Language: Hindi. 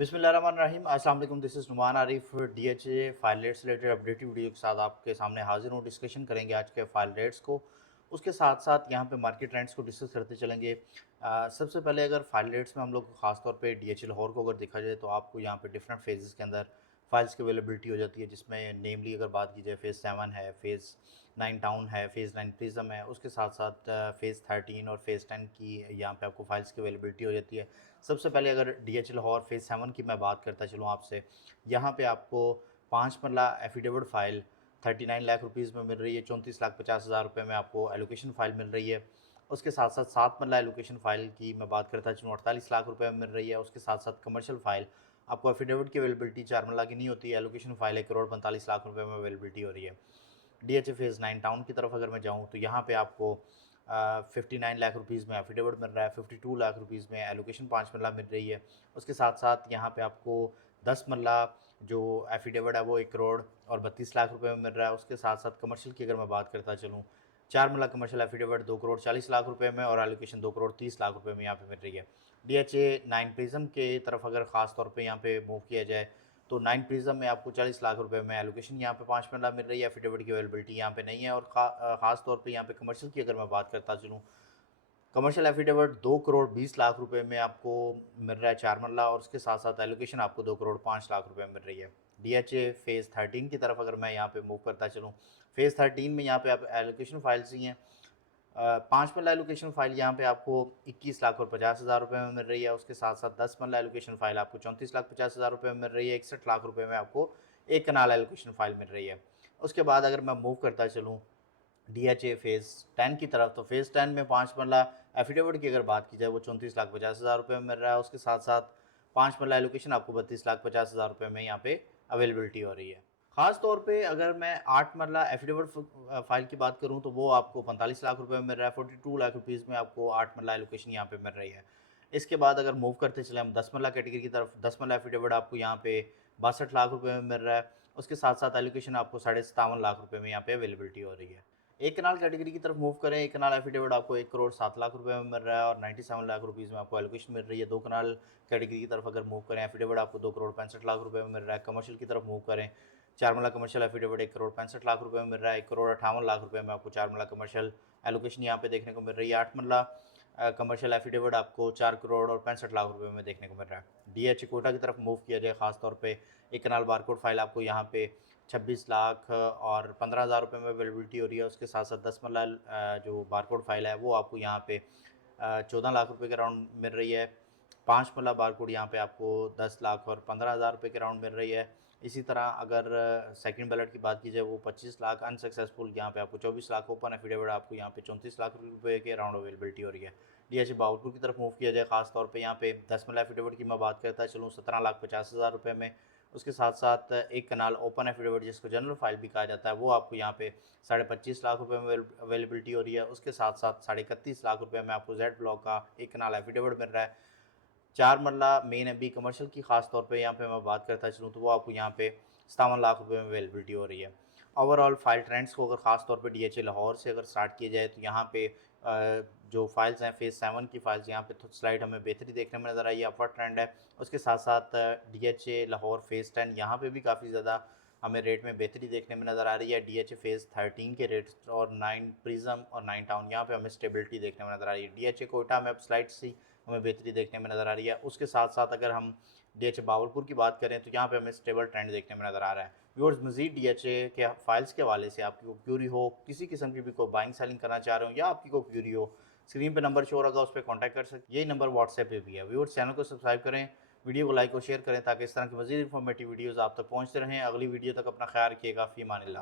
बिस्मिल्लाहिर्रहमानिर्रहीम। अस्सलाम वालेकुम। This is Numan Arif. DHA file rates related updated video के साथ आपके सामने हाजिर हूँ। डिस्कशन करेंगे आज के फाइल रेट्स को, उसके साथ साथ यहाँ पे मार्केट ट्रेंड्स को डिस्कस करते चलेंगे। सबसे पहले अगर फाइल रेट्स में हम लोग खास तौर पे डीएचए लाहौर को अगर देखा जाए तो आपको यहाँ पे डिफरेंट फेजेस के अंदर फाइल्स की अवेलेबिलिटी हो जाती है, जिसमें नेमली अगर बात की जाए फ़ेज़ 7 है, फ़ेज़ 9 टाउन है, फ़ेज़ 9 प्रिज्म है, उसके साथ साथ फ़ेज़ 13 और फ़ेज़ 10 की यहाँ पे आपको फाइल्स की अवेलेबिलिटी हो जाती है। सबसे पहले अगर डीएचए लाहौर फ़ेज़ 7 की मैं बात करता चलूँ आपसे, यहाँ पे आपको 5 मरला एफिडेविट फ़ाइल 39 लाख रुपीज़ में मिल रही है, 34,50,000 रुपये में आपको एलोकेशन फ़ाइल मिल रही है। उसके साथ साथ 7 मरला एलोकेशन फ़ाइल की मैं बात करता चलूँ 48 लाख रुपये में मिल रही है। उसके साथ साथ कमर्शियल फ़ाइल आपको एफिडेविट की अवेलेबिलिटी 4 मरला की नहीं होती है, एलोकेशन फ़ाइल 1 करोड़ 45 लाख रुपये में अवेलेबिलिटी हो रही है। डीएचए फ़ेज़ 9 टाउन की तरफ अगर मैं जाऊँ तो यहाँ पे आपको 59 लाख रुपीज़ में एफिडेविट मिल रहा है, 52 लाख रुपीज़ में एलोकेशन 5 मरला मिल रही है। उसके साथ-साथ यहाँ पे आपको 10 मरला जो एफिडेविट है वो 1 करोड़ और 32 लाख रुपए में मिल रहा है। उसके साथ-साथ कमर्शियल की अगर मैं बात करता चलूँ, 4 मरला कमर्शियल एफिडेविट 2 करोड़ 40 लाख रुपए में और एलोकेशन 2 करोड़ 30 लाख रुपए में यहाँ पे मिल रही है। डीएचए 9 प्रिज़्म के तरफ अगर ख़ास तौर पे यहाँ पे मूव किया जाए तो 9 प्रिज़्म में आपको 40 लाख रुपए में एलोकेशन यहाँ पे 5 मरला मिल रही है, एफिडेविट की अवेलेबिलिटी यहाँ पे नहीं है। और ख़ास तौर पे यहाँ पे कमर्शियल की अगर मैं बात करता चलूँ, कमर्शियल एफिडेविट 2 करोड़ 20 लाख रुपए में आपको मिल रहा है 4 मरला और उसके साथ-साथ एलोकेशन आपको 2 करोड़ 5 लाख रुपए में मिल रही है। डीएचए फ़ेज़ 13 की तरफ अगर मैं यहाँ पे मूव करता चलूँ, फ़ेज़ 13 में यहाँ पे आप एलोकेशन फाइल्स ही हैं। 5 मरला एलोकेशन फाइल यहाँ पे आपको 21 लाख और 50,000 रुपए में मिल रही है। उसके साथ-साथ 10 मरला एलोकेशन फाइल आपको 34 लाख 50,000 रुपए में मिल रही है। 61 लाख रुपए में आपको 1 कनाल एलोकेशन फाइल मिल रही है। उसके बाद अगर मैं मूव करता चलूँ डीएचए फ़ेज़ 10 की तरफ, तो फ़ेज़ 10 में 5 मरला एफिडेविट की अगर बात की जाए वो 34,50,000 रुपये में मिल रहा है। उसके साथ-साथ 5 मरला एलोकेशन आपको 32,50,000 रुपये में यहाँ पे अवेलेबिलिटी हो रही है। ख़ास तौर पे अगर मैं 8 मरला एफिडेविट फ़ाइल की बात करूँ तो वो आपको 45 लाख रुपये में मिल रहा है, 42 लाख रुपीज़ में आपको 8 मरला एलोकेशन यहाँ पे मिल रही है। इसके बाद अगर मूव करते चलें हम 10 मरला कैटेगरी की तरफ, 10 मरला एफिडेविट आपको यहाँ पे 62 लाख रुपये में मिल रहा है। उसके साथ-साथ एलोकेशन आपको साढ़े 57 लाख रुपये में यहाँ पे अवेलेबिलिटी हो रही है। एक कनाल कैटेगरी की तरफ मूव करें, एक कनाल एफिडेविट आपको 1 करोड़ 7 लाख रुपए में मिल रहा है और 97 लाख रुपीज़ में आपको एलोकेशन मिल रही है। 2 कनाल कैटेगरी की तरफ अगर मूव करें, एफिडेविट आपको 2 करोड़ 65 लाख रुपए में मिल रहा है। कमर्शियल की तरफ मूव करें, 4 मरला कमर्शियल एफिडेविट 1 करोड़ 65 लाख रुपए में मिल रहा है। 1 करोड़ 58 लाख रुपए में आपको 4 मरला कमर्शियल एलोकेशन यहाँ पे देखने को मिल रही है। 8 मरला कमर्शियल एफिडेविट आपको 4 करोड़ और 65 लाख रुपए में देखने को मिल रहा है। डीएचए कोटा की तरफ मूव किया जाए, खास तौर पे एक कनाल बारकोड फाइल आपको यहाँ पे 26 लाख और 15,000 रुपये में अवेलेबिलिटी हो रही है। उसके साथ-साथ 10 मरला जो बारकोड फाइल है वो आपको यहाँ पे 14 लाख रुपए के अराउंड मिल रही है। 5 मरला बारकोड यहाँ पे आपको 10 लाख और 15,000 रुपये के अराउंड मिल रही है। इसी तरह अगर सेकंड बैलेट की बात की जाए वो 25 लाख अनसक्सेसफुल, यहाँ पे आपको 24 लाख ओपन एफिडेविट आपको यहाँ पे 34 लाख रुपए के अराउंड अवेलेबिलिटी हो रही है। डीएचए बावलपुर की तरफ मूव किया जाए, खास तौर पे यहाँ पे 10 मरला एफिडेविट की मैं बात करता चलूँ 17,50,000 रुपये में। उसके साथ-साथ एक कनाल ओपन एफिडेविट जिसको जनरल फाइल भी कहा जाता है वो आपको यहाँ पे साढ़े 25 लाख रुपए में अवेलेबिलिटी हो रही है। उसके साथ-साथ साढ़े 31 लाख रुपए में आपको जेड ब्लॉक का एक कनाल एफिडेविट मिल रहा है। 4 मरला मेन एमबी कमर्शियल की खास तौर पे यहाँ पे मैं बात करता चलूँ तो वो आपको यहाँ पे 57 लाख रुपए में अवेलेबिलिटी हो रही है। ओवरऑल फाइल ट्रेंड्स को अगर खास तौर पे डीएचए लाहौर से अगर स्टार्ट किया जाए तो यहाँ पे जो फाइल्स हैं फ़ेज़ 7 की फाइल्स यहाँ पे स्लाइड हमें बेहतरी देखने में नज़र आई है, अपवर्ड ट्रेंड है। उसके साथ-साथ डीएचए लाहौर फ़ेज़ 10 यहाँ पे भी काफ़ी ज़्यादा हमें रेट में बेहतरी देखने में नज़र आ रही है। डीएचए फ़ेज़ 13 के रेट्स और 9 प्रिज़्म और 9 टाउन यहाँ पे हमें स्टेबिलिटी देखने में नज़र आ रही है। डीएचए कोटा में अब स्लाइड सी हमें बेहतरी देखने में नज़र आ रही है। उसके साथ-साथ अगर हम डीएचए बावलपुर की बात करें तो यहाँ पे हमें स्टेबल ट्रेंड देखने में नज़र आ रहा है। व्यूअर्स, मज़ीद डीएचए के फाइल्स के हवाले से आपकी कोई क्यूरी हो, किसी किस्म की भी कोई बाइंग सेलिंग करना चाह रहे हो या आपकी कोई क्यूरी हो, स्क्रीन पे नंबर शो हो रहा उस पे कॉन्टैक्ट कर सकते, यही नंबर व्हाट्सएप पे भी है। व्यूअर्स, चैनल को सब्सक्राइब करें, वीडियो को लाइक और शेयर करें ताकि इस तरह की मज़ीद इन्फॉर्मेटिव वीडियोज़ आप तक पहुँचते रहें। अगली वीडियो तक अपना ख्याल रखिएगा। फ़ी अमानिल्लाह।